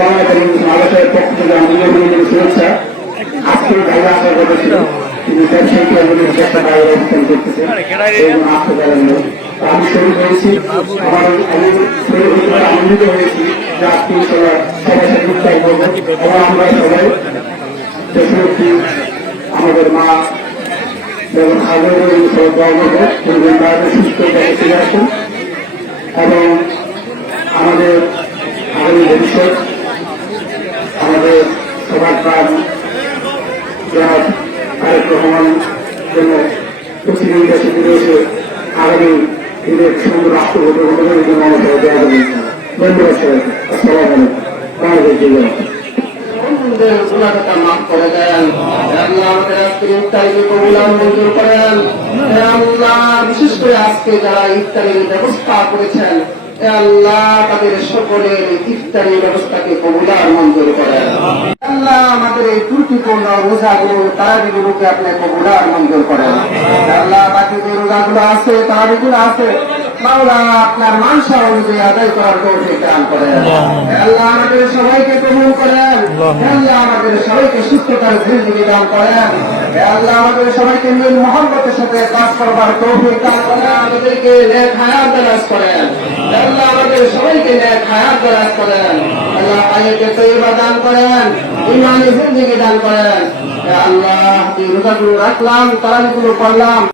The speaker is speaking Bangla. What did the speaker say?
জানাই এবং শুভেচ্ছা আজকে বাইরে আসার কথা ছিল তিনি ব্যবসায়িক আমাদের একটা বাইরে অবস্থান আমি শুরু করেছি আমার হয়েছি যে আজকে সবাই আমরা সবাই দেশরক্ষী আমাদের মা এবং আগের সব গর্ববোধ সুস্থ এবং আমাদের আগামী ভবিষ্যৎ সবার প্রাণ তারেক রহমান জন্য পশ্চিমবঙ্গ দেশে এসে আগামী দিনের সুন্দর রাষ্ট্রপতি অনুদানের জন্য আমাদের দেওয়া হবে ধন্যবাদ সবাইকে আসসালামু আলাইকুম। বাংলাদেশ জিল্লা মাফ করে দেন আমাদের আজকে ইফতারিকে কবুলান, মঞ্জুর করেন। বিশেষ করে আজকে যারা ইফতারির ব্যবস্থা করেছেন আল্লাহ তাদের সকলের ইফতারি ব্যবস্থাকে কবুলার মঞ্জুর করেন। আল্লাহ আমাদের এই ত্রুটিপূর্ণ রোজাগুলো তারাবিগুলোকে আপনি কবুলার মঞ্জুর করেন। আল্লাহ বাকি যে রোজাগুলো আছে তারাবিগুলো আছে মাওলা আপনার মানসা অনুযায়ী আদায় করার তৌফিক দান করেন। আল্লাহ। আমাদের সবাইকে কবুল করেন। আল্লাহ। আমাদের সবাইকে সুস্থতার জিন্দগি দান করেন। আল্লাহ আমাদের সবাইকে মিল মোহাম্মতের সাথে কাজ করবার তৌফিক দান করেন। আমাদেরকে নেক হায়াত করেন। করেন। আল্লাহ দান করেন দান করেন। আল্লাহ রাখলাম তারা করলাম